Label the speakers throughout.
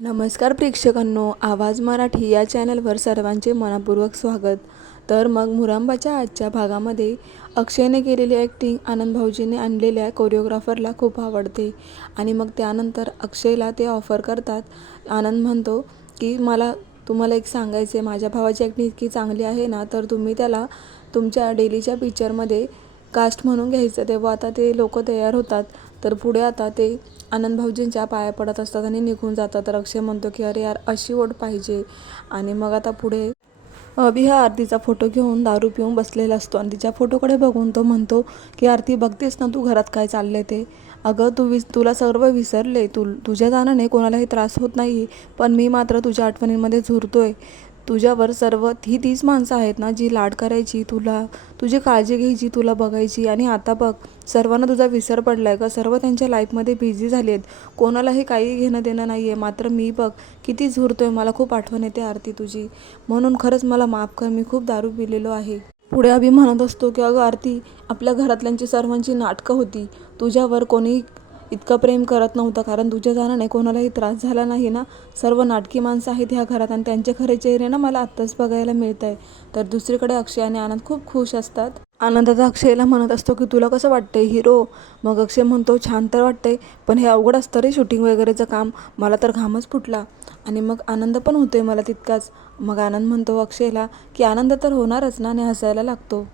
Speaker 1: नमस्कार प्रेक्षकांनो आवाज मराठी या चॅनलवर सर्वांचे मनापूर्वक स्वागत. तर मग मुरांबाच्या आजच्या भागामध्ये अक्षयने केलेली ॲक्टिंग आनंद भाऊजीने आणलेल्या कोरिओग्राफरला खूप आवडते. आणि मग त्यानंतर अक्षयला ते ऑफर करतात. आनंद म्हणतो की मला तुम्हाला एक सांगायचं आहे माझ्या भावाची ॲक्टिंग इतकी चांगली आहे ना तर तुम्ही त्याला तुमच्या डेलीच्या पिक्चरमध्ये कास्ट म्हणून घ्यायचं. तेव्हा आता ते लोक तयार होतात. तर पुढे आता ते आनंद भाऊजींच्या पाया पडत असतात आणि निघून जातात. तर अक्षय म्हणतो की अरे यार अशी ओढ पाहिजे. आणि मग आता पुढे अभि हा आरतीचा फोटो घेऊन दारू पिऊन बसलेला असतो आणि तिच्या फोटोकडे बघून तो म्हणतो की आरती बघतेस ना तू घरात काय चालले ते? अगं तू विस तुला सर्व विसरले. तू तुझ्या जाण्याने कोणालाही त्रास होत नाही पण मी मात्र तुझ्या आठवणींमध्ये झुरतोय. तुझ्यावर सर्व ही तीच माणसं आहेत ना जी लाड करायची तुला तुझी काळजी घ्यायची तुला बघायची. आणि आता बघ सर्वांना तुझा विसर पडला आहे का? सर्व त्यांच्या लाईफमध्ये बिझी झाले आहेत कोणालाही काही घेणं देणं नाही आहे मात्र मी बघ किती आहे मला खूप आठवण येते आरती तुझी. म्हणून खरंच मला माफ कर. मी खूप दारू पिलेलो आहे. पुढे अभि म्हणत असतो की अगं आरती आपल्या घरातल्यांची सर्वांची नाटकं होती. तुझ्यावर कोणी इतकं प्रेम करत नव्हतं कारण तुझ्या जाण्याने कोणालाही त्रास झाला नाही ना. सर्व नाटकी माणसं आहेत ह्या घरात आणि त्यांचे खरे चेहरे ना मला आत्ताच बघायला मिळत आहे तर दुसरीकडे अक्षय आणि आनंद खूप खुश असतात. आनंदाचा अक्षयला म्हणत असतो की तुला कसं वाटतंय हिरो? मग अक्षय म्हणतो छान तर वाटतंय पण हे अवघड असतं रे शूटिंग वगैरेचं काम. मला तर घामच फुटला. आणि मग आनंद पण होतोय मला तितकाच. मग आनंद म्हणतो अक्षयला की आनंद तर होणारच ना आणि हसायला लागतो.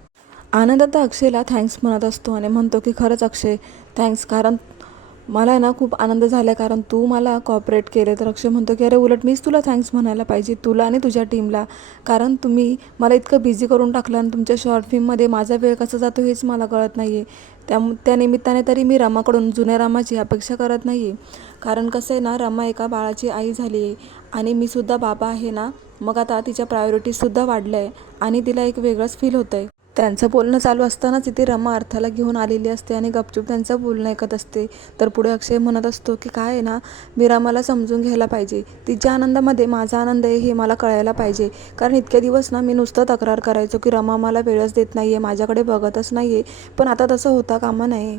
Speaker 1: आनंद आता अक्षयला थँक्स म्हणत असतो आणि म्हणतो की खरंच अक्षय थँक्स. कारण मला ना खूप आनंद झाला आहे कारण तू मला कॉपरेट केले. तर अक्षय म्हणतो की अरे उलट मीच तुला थँक्स म्हणायला पाहिजे तुला आणि तुझ्या टीमला कारण तुम्ही मला इतकं बिझी करून टाकलं आणि तुमच्या शॉर्ट फिल्ममध्ये माझा वेळ कसा जातो हेच मला कळत नाही आहे त्या त्या निमित्ताने तरी मी रमाकडून जुन्या रामाची अपेक्षा करत नाही आहे कारण कसं आहे ना रमा एका बाळाची आई झाली आहे आणि मी सुद्धा बाबा आहे ना मग आता तिच्या प्रायोरिटीजसुद्धा वाढल्या आहे आणि तिला एक वेगळंच फील होतं आहे त्यांचं बोलणं चालू असतानाच इथे रमा अर्थाला घेऊन आलेली असते आणि गपचूप त्यांचं बोलणं ऐकत असते. तर पुढे अक्षय म्हणत असतो की काय आहे ना मी रमाला समजून घ्यायला पाहिजे. तिच्या आनंदामध्ये माझा आनंद आहे हे मला कळायला पाहिजे. कारण इतके दिवस ना मी नुसतं तक्रार करायचो की रमा मला वेळच देत नाही आहे माझ्याकडे बघतच नाही आहे पण आता तसं होता कामा नाही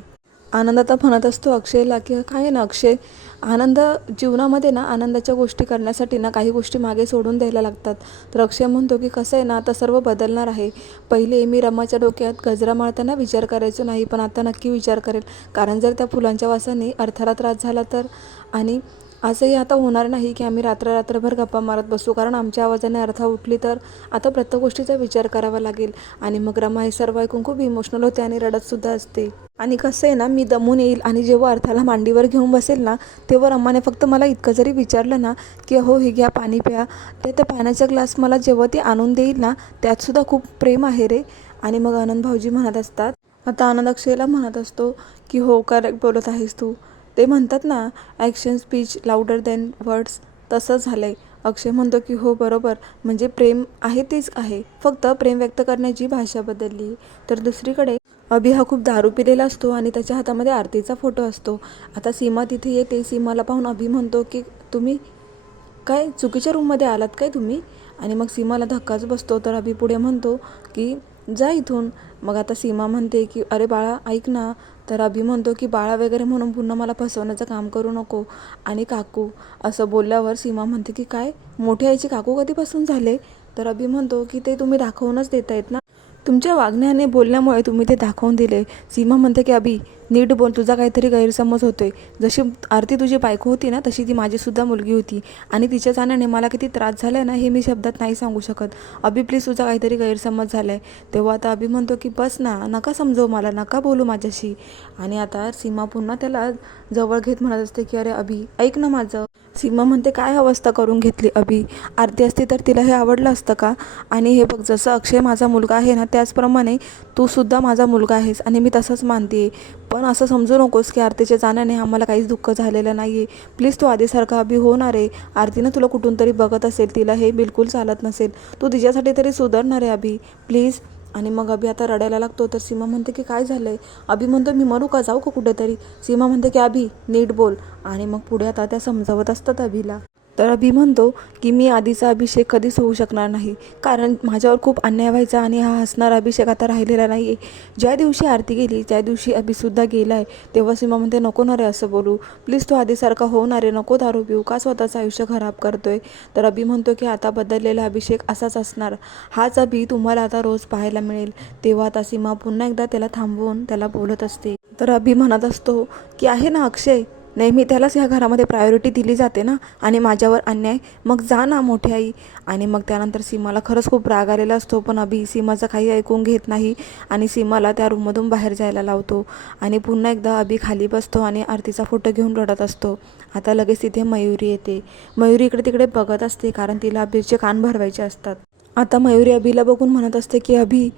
Speaker 1: आनंदात आता म्हणत असतो अक्षयला की काय आहे ना अक्षय? आनंद जीवनामध्ये ना आनंदाच्या गोष्टी करण्यासाठी ना काही गोष्टी मागे सोडून द्यायला लागतात. तर अक्षय म्हणतो की कसं आहे ना आता सर्व बदलणार आहे. पहिले मी रमाच्या डोक्यात गजरा माळताना विचार करायचो नाही पण आता नक्की विचार करेल. कारण जर त्या फुलांच्या वासाने अर्थाला त्रास झाला तर? आणि असंही आता होणार नाही की आम्ही रात्र रात्रभर गप्पा मारत बसू. कारण आमच्या आवाजाने अर्था उठली तर आता प्रत्येक गोष्टीचा विचार करावा लागेल. आणि मग रमा हे सर्व ऐकून खूप इमोशनल होते आणि रडतसुद्धा असते. आणि कसं आहे ना मी दमून येईल आणि जेव्हा अर्थाला मांडीवर घेऊन बसेल ना तेव्हा रम्माने फक्त मला इतकं जरी विचारलं ना की हो हे घ्या पाणी प्या. ते त्या पाण्याचा ग्लास मला जेव्हा ती आणून देईल ना त्यातसुद्धा खूप प्रेम आहे रे. आणि मग आनंद भाऊजी म्हणत असतात. आता आनंद अक्षयला म्हणत असतो की हो करेक्ट बोलत आहेस तू. ते म्हणतात ना action speech louder than words तसं झालं आहे अक्षय म्हणतो की हो बरोबर. म्हणजे प्रेम आहे तेच आहे. फक्त प्रेम व्यक्त करण्याची भाषा बदलली तर दुसरीकडे अभि हा खूप दारू पिलेला असतो आणि त्याच्या हातामध्ये आरतीचा फोटो असतो. आता सीमा तिथे येते. सीमाला पाहून अभि म्हणतो की तुम्ही काय चुकीच्या रूममध्ये आलात काय तुम्ही? आणि मग सीमाला धक्काच बसतो. तर अभि पुढे म्हणतो की जा इथून. मग आता सीमा म्हणते की अरे बाळा ऐक ना. तर अभि म्हणतो की बाळा वगैरे म्हणून पुन्हा मला फसवण्याचं काम करू नको. आणि काकू असं बोलल्यावर सीमा म्हणते की काय? मोठ्या आईची काकू कधीपासून झाले? तर अभि म्हणतो की ते तुम्ही दाखवूनच देत आहेत ना. तुमच्या वागण्याने बोलण्यामुळे तुम्ही ते दाखवून दिले. सीमा म्हणते की अभि नीट बोल तुझा काहीतरी गैरसमज होतोय. जशी आरती तुझी बायको होती ना तशी ती माझीसुद्धा मुलगी होती. आणि तिच्या जाण्याने मला किती त्रास झाला आहे ना हे मी शब्दात नाही सांगू शकत. अभि प्लीज तुझा काहीतरी गैरसमज झाला आहे तेव्हा आता अभि म्हणतो की बस ना नका समजव मला नका बोलू माझ्याशी. आणि आता सीमा पुन्हा त्याला जवळ घेत म्हणत असते की अरे अभि ऐक ना माझं. सीमा म्हणते काय अवस्था करून घेतली अभि? आरती असती तर तिला हे आवडलं असतं का? आणि हे बघ जसं अक्षय माझा मुलगा आहे ना त्याचप्रमाणे तू सुद्धा माझा मुलगा आहेस आणि मी तसंच मानते पण असं समजू नकोस की आरतीच्या जाण्याने आम्हाला काहीच दुःख झालेलं नाही आहे प्लीज तू आधीसारखा अभि होणार आहे आरतीनं तुला कुठून तरी बघत असेल तिला हे बिलकुल चालत नसेल. तू तिच्यासाठी तरी सुधारणार आहे अभि. प्लीज आणि मग अभि आता रडायला लागतो तर सीमा म्हणते की काय झालं आहे अभि म्हणतो मी मरू का? जाऊ का कुठेतरी? सीमा म्हणते की अभि नीट बोल. आणि मग पुढे आता त्या समजावत असतात अभिला. तर अभि म्हणतो की मी आधीचा अभिषेक कधीच होऊ शकणार नाही. कारण माझ्यावर खूप अन्याय व्हायचा आणि हा हसणारा अभिषेक आता राहिलेला नाही आहे ज्या दिवशी आरती गेली त्या दिवशी अभिसुद्धा गेला आहे तेव्हा सीमा म्हणते नको ना रे असं बोलू. प्लीज तू आधीसारखा होणार आहे रे. नको दारू पिऊ. का स्वतःचं आयुष्य खराब करतोय? तर अभि म्हणतो की आता बदललेला अभिषेक असाच असणार. हाच अभि तुम्हाला आता रोज पाहायला मिळेल. तेव्हा आता सीमा पुन्हा एकदा त्याला थांबवून त्याला बोलत असते. तर अभि म्हणत असतो की आहे ना अक्षय? नेहमी त्यालाच ह्या घरामध्ये प्रायोरिटी दिली जाते ना. आणि माझ्यावर अन्याय. मग जा ना मोठी आई. आणि मग त्यानंतर सीमाला खरंच खूप राग आलेला असतो. पण अभि सीमाचं काही ऐकून घेत नाही. आणि सीमाला त्या रूममधून बाहेर जायला लावतो. आणि पुन्हा एकदा अभि खाली बसतो आणि आरतीचा फोटो घेऊन रडत असतो. आता लगेच तिथे मयुरी येते. मयुरी इकडे तिकडे बघत असते कारण तिला अभिचे कान भरवायचे असतात. आता मयुरी अभिला बघून म्हणत असते की अभि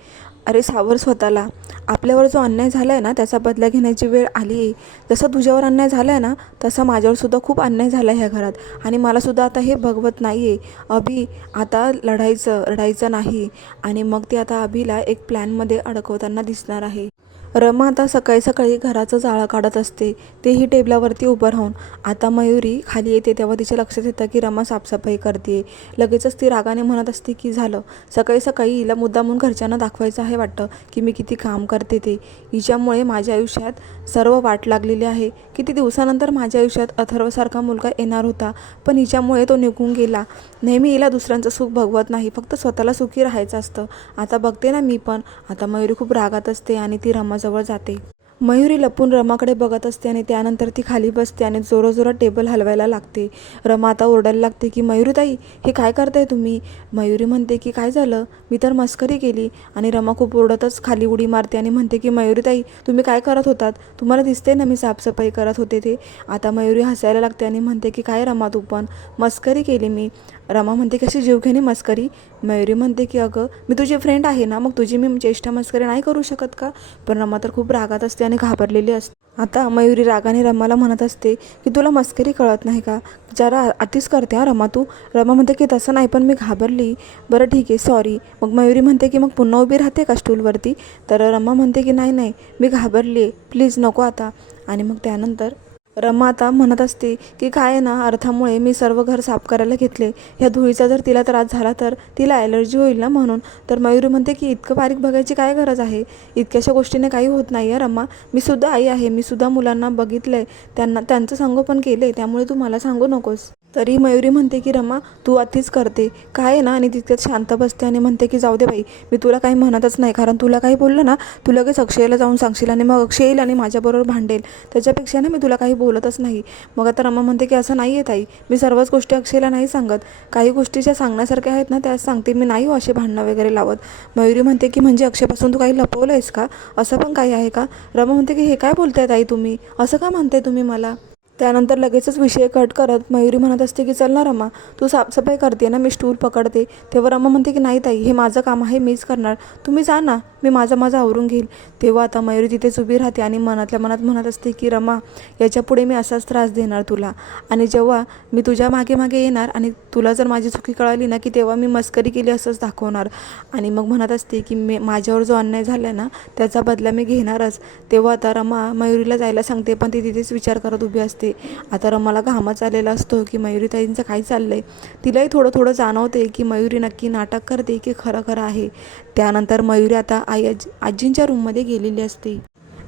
Speaker 1: अरे सावर स्वतःला. आपल्यावर जो अन्याय झाला आहे ना त्याचा बदला घेण्याची वेळ आली. आहे जसा तुझ्यावर अन्याय झाला आहे ना तसा माझ्यावर सुद्धा खूप अन्याय झाला आहे ह्या घरात. आणि मला सुद्धा आता हे भगवत नाही आहे अभि आता लढायचं लढायचं नाही. आणि मग ते आता अभिला एक प्लॅनमध्ये अडकवताना दिसणार आहे. रमा आता सकाळी सकाळी घराचं जाळं काढत असते. तेही टेबलावरती उभं राहून. आता मयुरी खाली येते तेव्हा तिच्या लक्षात येतं की रमा साफसफाई करते लगेचच ती रागाने म्हणत असते की झालं. सकाळी सकाळी हिला मुद्दामून घरच्यांना दाखवायचं आहे वाटतं की मी किती काम करते ते. हिच्यामुळे माझ्या आयुष्यात सर्व वाट लागलेली आहे. किती दिवसानंतर माझ्या आयुष्यात अथर्वसारखा मुलगा येणार होता पण हिच्यामुळे तो निघून गेला. नेहमी हिला दुसऱ्यांचं सुख भगवत नाही फक्त स्वतःला सुखी राहायचं असतं. आता बघते ना मी पण. आता मयुरी खूप रागात असते आणि ती टेबलजवळ जाते. मयुरी लपून रमाकडे बघत असते आणि त्यानंतर ती खाली बसते आणि जोराजोरात टेबल हलवायला लागते. रमा आता ओरडायला लागते की मयुरीताई हे काय करताय तुम्ही? मयुरी म्हणते की काय झालं? मी तर मस्करी केली. आणि रमा खूप ओरडतच खाली उडी मारते आणि म्हणते की मयुरीताई तुम्ही काय करत होतात? तुम्हाला दिसते ना मी साफसफाई करत होते ते. आता मयुरी हसायला लागते आणि म्हणते की काय रमा तू पण? मस्करी केली मी. रमा म्हणते कशी जीवघेणी मस्करी. मयुरी म्हणते की अगं मी तुझी फ्रेंड आहे ना मग तुझी मी चेष्टा मस्करी नाही करू शकत का? पण रमा तर खूप रागात असते आणि घाबरलेली असते. आता मयुरी रागाने रमाला म्हणत असते की तुला मस्करी कळत नाही का? जरा अतिच करते हा रमा तू. रमा म्हणते की तसं नाही पण मी घाबरली. बरं ठीक आहे सॉरी मग मयुरी म्हणते की मग पुन्हा उभी राहते का स्टूलवरती तर रमा म्हणते की नाही नाही मी घाबरली आहे प्लीज नको आता. आणि मग त्यानंतर रमा आता म्हणत असते की काय ना अर्थामुळे मी सर्व घर साफ करायला घेतले. ह्या धुळीचा जर तिला त्रास झाला तर तिला ॲलर्जी होईल ना म्हणून. तर मयुरी म्हणते की इतकं बारीक बघायची काय गरज आहे? इतक्याशा गोष्टीने काही होत नाही आहे रम्मा मी सुद्धा आई आहे. मी सुद्धा मुलांना बघितलं आहे त्यांना त्यांचं संगोपन केलं आहे त्यामुळे तू मला सांगू नकोस. तरी मयुरी म्हणते की रमा तू अतिच करते. काय आहे ना आणि तितक्यात शांत बसते आणि म्हणते की जाऊ दे बाई मी तुला काही म्हणतच नाही. कारण तुला काही बोललं ना तू लगेच अक्षयला जाऊन सांगशील आणि मग अक्षय येईल आणि माझ्याबरोबर भांडेल. त्याच्यापेक्षा ना मी तुला काही बोलतच नाही. मग आता रमा म्हणते की असं नाही आहे ताई. मी सर्वच गोष्टी अक्षयला नाही सांगत. काही गोष्टी ज्या सांगण्यासारख्या आहेत ना त्याच सांगते. मी नाही हो असे भांडणं वगैरे लावत. मयुरी म्हणते की म्हणजे अक्षयपासून तू काही लपवलं आहेस का? असं पण काही आहे का? रमा म्हणते की हे काय बोलताय ताई तुम्ही? असं का म्हणताय तुम्ही मला? त्यानंतर लगेचच विषय कट करत मयुरी म्हणत असते की चल ना रमा तू साफसफाई करते ना मी स्टूल पकडते. तेव्हा रमा म्हणते की नाही ताई हे माझं काम आहे मीच करणार. तुम्ही जा ना मी माझं माझं आवरून घेईल. तेव्हा आता मयुरी तिथेच उभी राहते आणि मनातल्या मनात म्हणत असते की रमा याच्यापुढे मी असाच त्रास देणार तुला. आणि जेव्हा मी तुझ्या मागे मागे येणार आणि तुला जर माझी चुकी कळाली ना की तेव्हा मी मस्करी केली असंच दाखवणार. आणि मग म्हणत असते की मी माझ्यावर जो अन्याय झाला आहे ना त्याचा बदला मी घेणारच. तेव्हा आता रमा मयुरीला जायला सांगते पण ती तिथेच विचार करत उभी असते. आता रमाला घामच आलेला असतो की मयुरीताईंचं काय चाललं आहे तिलाही थोडं थोडं जाणवते की मयुरी नक्की नाटक करते की खरं खरं आहे. त्यानंतर मयुरी आता आई आजी आजींच्या रूममध्ये गेलेली असते.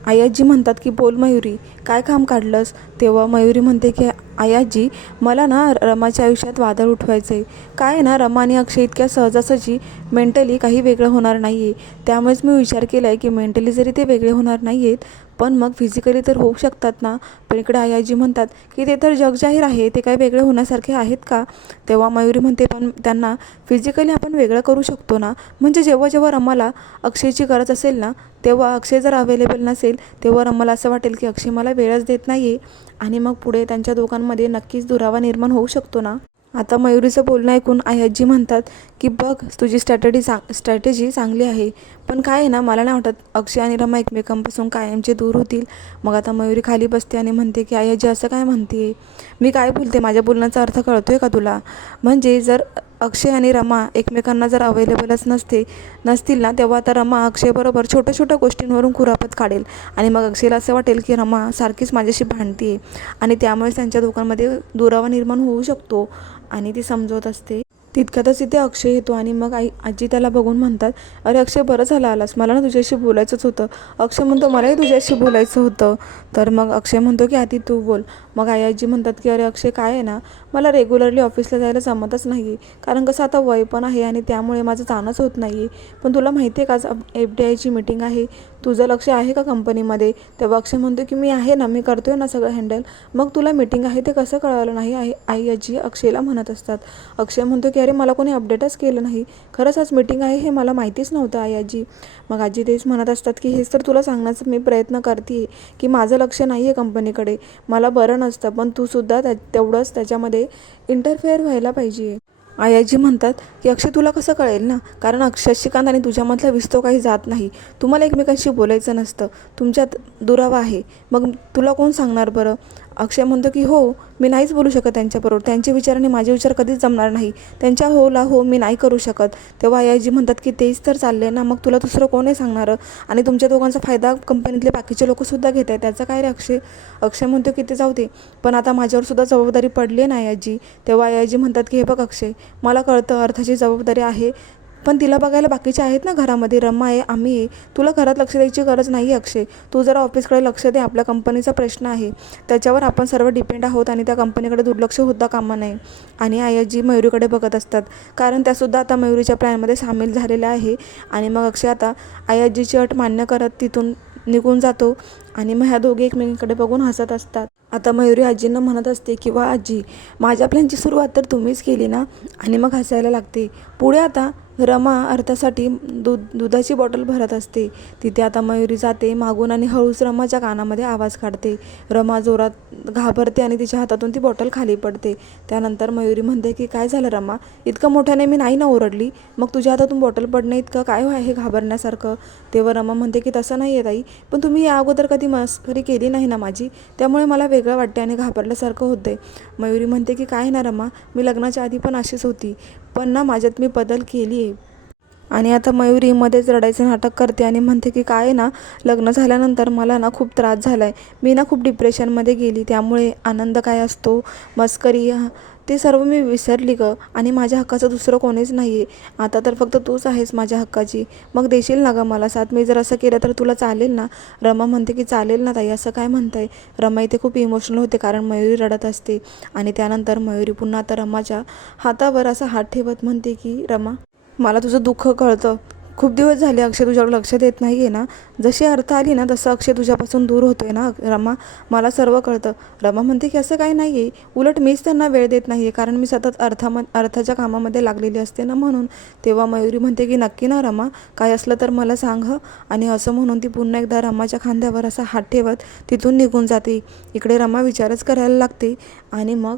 Speaker 1: आई आजी म्हणतात की बोल मयुरी काय काम काढलंस? तेव्हा मयुरी म्हणते की आयाजी मला ना रमाच्या आयुष्यात वादळ उठवायचं आहे काय आहे ना रमा आणि अक्षय इतक्या सहजासहजी मेंटली काही वेगळं होणार नाही आहे त्यामुळेच मी विचार केला आहे की मेंटली जरी ते वेगळे होणार नाही आहेत पण मग फिजिकली तर होऊ शकतात ना. पण इकडे आई आजी म्हणतात की ते तर जगजाहीर आहे ते काही वेगळे होण्यासारखे आहेत का? तेव्हा मयुरी म्हणते पण त्यांना फिजिकली आपण वेगळं करू शकतो ना. म्हणजे जेव्हा जेव्हा रमाला अक्षयची गरज असेल ना तेव्हा अक्षय जर अवेलेबल नसेल तेव्हा रमाला असं वाटेल की अक्षय मला वेळच देत नाही आहे आणि मग पुढे त्यांच्या दोघांमध्ये नक्कीच दुरावा निर्माण होऊ शकतो ना. आता मयुरीचं बोलणं ऐकून आई आजी म्हणतात की बघ तुझी स्ट्रॅटेजी चांग स्ट्रॅटेजी चांगली आहे. पण काय आहे ना मला नाही वाटत अक्षय आणि रमा एकमेकांपासून कायमचे दूर होतील. मग आता मयुरी खाली बसते आणि म्हणते की आई आजी असं काय म्हणते? मी काय बोलते? माझ्या बोलण्याचा अर्थ कळतोय का तुला? म्हणजे जर अक्षय आणि रमा एकमेकांना जर अवेलेबलच नसते नसतील ना तेव्हा आता रमा अक्षयबरोबर छोट्या छोट्या गोष्टींवरून कुरापत काढेल. आणि मग अक्षयला असं वाटेल की रमा सारखीच माझ्याशी भांडते आणि त्यामुळेच त्यांच्या दोघांमध्ये दुरावा निर्माण होऊ शकतो. आणि ती समजवत असते. तितक्यातच तिथे अक्षय येतो आणि मग आई आजी त्याला बघून म्हणतात अरे अक्षय बरं झालं आलास. मला ना तुझ्याशी बोलायचंच होतं. अक्षय म्हणतो मलाही तुझ्याशी बोलायचं होतं. तर मग अक्षय म्हणतो की आधी तू बोल. मग आई आजी म्हणतात की अरे अक्षय काय आहे ना मला रेग्युलरली ऑफिसला जायला जमतच नाही कारण कसं आता वय पण आहे आणि त्यामुळे माझं जाणंच होत नाही पण तुला माहिती आहे का आज एफ डी आयची मीटिंग आहे. तुझं लक्ष आहे का कंपनीमध्ये तेव्हा अक्षय म्हणतो की मी आहे ना मी करतोय ना सगळं हँडल मग तुला मीटिंग आहे ते कसं कळालं नाही? आई आई आजी अक्षयला म्हणत असतात. अक्षय म्हणतो की अरे मला कोणी अपडेटच केलं नाही. खरंच आज मीटिंग आहे हे मला माहितीच नव्हतं आई आजी. मग आजी तेच म्हणत असतात की हेच तर तुला सांगण्याचा मी प्रयत्न करते की माझं लक्ष नाही आहे कंपनीकडे मला बरं नसतं पण तू सुद्धा त्या तेवढंच त्याच्यामध्ये इंटरफेअर व्हायला पाहिजे. आयाजी म्हणतात की अक्षय तुला कसं कळेल ना? कारण अक्षय श्रीकांत आणि तुझ्यामधला विस्तो काही जात नाही. तुम्हाला एकमेकांशी बोलायचं नसतं. तुमच्यात दुरावा आहे. मग तुला कोण सांगणार बरं? अक्षय म्हणतो की हो मी नाहीच बोलू शकत त्यांच्याबरोबर. त्यांचे विचार आणि माझे विचार कधीच जमणार नाही. त्यांच्या होला हो मी नाही करू शकत. तेव्हा आयाजी म्हणतात की तेच तर चालले ना मग तुला दुसरं कोण सांगणार? आणि तुमच्या दोघांचा फायदा कंपनीतले बाकीचे लोकसुद्धा घेत आहेत त्याचं काय रे अक्षय? अक्षय म्हणतो की ते जाऊ दे. पण आता माझ्यावरसुद्धा जबाबदारी पडली आहे ना आयाजी तेव्हा आयाजी म्हणतात की हे बघ अक्षय मला कळतं अर्थाची जबाबदारी आहे. पण तिला बघायला बाकीचे आहेत ना घरामध्ये. रमा आहे आम्ही आहे. तुला घरात लक्ष द्यायची गरज नाही आहे अक्षय. तू जरा ऑफिसकडे लक्ष दे. आपल्या कंपनीचा प्रश्न आहे. त्याच्यावर आपण सर्व डिपेंड आहोत आणि त्या कंपनीकडे दुर्लक्ष होता कामा नये. आणि आयाजी मयुरीकडे बघत असतात. कारण त्यासुद्धा आता मयुरीच्या प्लॅनमध्ये सामील झालेल्या आहे. आणि मग अक्षय आता आयाजीची अट मान्य करत तिथून निघून जातो. आणि मग ह्या दोघे एकमेकींकडे बघून हसत असतात. आता मयुरी आजींना म्हणत असते की वा आजी माझ्या प्लॅनची सुरुवात तर तुम्हीच केली ना? आणि मग हसायला लागते. पुढे आता रमा अर्थासाठी दूध दुधाची बॉटल भरत असते. तिथे आता मयुरी जाते मागून आणि हळूच रमाच्या कानामध्ये आवाज काढते. रमा जोरात घाबरते आणि तिच्या हातातून ती बॉटल खाली पडते. त्यानंतर मयुरी म्हणते की काय झालं रमा? इतकं मोठ्याने मी नाही ना ओरडली? मग तुझ्या हातातून बॉटल पडणं इतकं काय हो आहे घाबरण्यासारखं? तेव्हा रमा म्हणते की तसं नाही आहे ताई पण तुम्ही या अगोदर कधी मस्करी केली नाही ना माझी? त्यामुळे मला वेगळं वाटते आणि घाबरल्यासारखं होतं मयुरी म्हणते की काय ना रमा मी लग्नाच्या आधी पण अशीच होती. पण ना माझ्यात मी बदल केली आहे आणि आता मयुरी मध्येच रडायचं नाटक करते आणि म्हणते की काय ना लग्न झाल्यानंतर मला ना खूप त्रास झाला आहे मी ना खूप डिप्रेशनमध्ये गेली. त्यामुळे आनंद काय असतो? मस्करी ते सर्व मी विसरली ग. आणि माझ्या हक्काचं दुसरं कोणीच नाही आहे आता तर फक्त तूच आहेस माझ्या हक्काची. मग देशील ना गं मला साथ? मी जर असं केलं तर तुला चालेल ना? रमा म्हणते की चालेल ना ताई असं काय म्हणताय? रमा इथे खूप इमोशनल होते कारण मयुरी रडत असते. आणि त्यानंतर मयुरी पुन्हा आता रमाच्या हातावर असा हात ठेवत म्हणते की रमा मला तुझं दुःख कळतं. खूप दिवस झाले अक्षय तुझ्यावर लक्ष देत नाही आहे ना? जशी अर्थ आली ना तसं अक्षय तुझ्यापासून दूर होतो आहे ना? रमा मला सर्व कळतं. रमा म्हणते की असं काही नाही आहे उलट मीच त्यांना वेळ देत नाही आहे कारण मी सतत अर्थाम अर्थाच्या कामामध्ये लागलेली असते ना म्हणून. तेव्हा मयुरी म्हणते की नक्की ना रमा. काय असलं तर मला सांग आणि असं म्हणून ती पुन्हा एकदा रमाच्या खांद्यावर असा हात ठेवत तिथून निघून जाते. इकडे रमा विचारच करायला लागते. आणि मग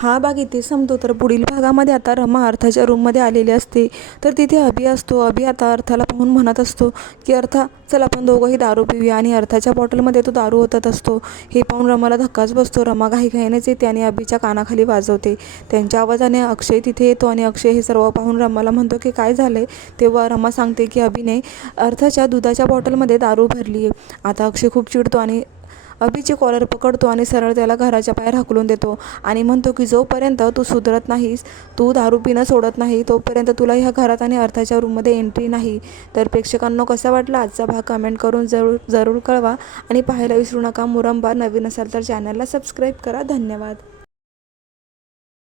Speaker 1: हा भाग इथे संपतो. तर पुढील भागामध्ये आता रमा अर्थाच्या रूममध्ये आलेली असते. तर तिथे अभि असतो. अभि आता अर्थाला पाहून म्हणत असतो की अर्था चल आपण दोघंही दारू पिऊया. आणि अर्थाच्या बॉटलमध्ये तो दारू ओतत असतो. हे पाहून रमाला धक्काच बसतो. रमा घाईघाईनेच येते आणि अभिच्या कानाखाली वाजवते. त्यांच्या आवाजाने अक्षय तिथे येतो आणि अक्षय हे सर्व पाहून रमाला म्हणतो की काय झालंय? तेव्हा रमा सांगते की अभिने अर्थाच्या दुधाच्या बॉटलमध्ये दारू भरली आहे आता अक्षय खूप चिडतो आणि अभिची कॉलर पकडतो आणि सरळ त्याला घराच्या बाहेर हकलून देतो. आणि म्हणतो की जोपर्यंत तू सुधरत नाहीस तू दारू पिणं सोडत नाही तोपर्यंत तुला ह्या घरात आणि अर्थाच्या रूममध्ये एंट्री नाही तर प्रेक्षकांना कसा वाटला आजचा भाग? कमेंट करून जरूर जरूर कळवा. आणि पाहायला विसरू नका मुरंबा नवीन असाल तर चॅनलला सबस्क्राईब करा. धन्यवाद.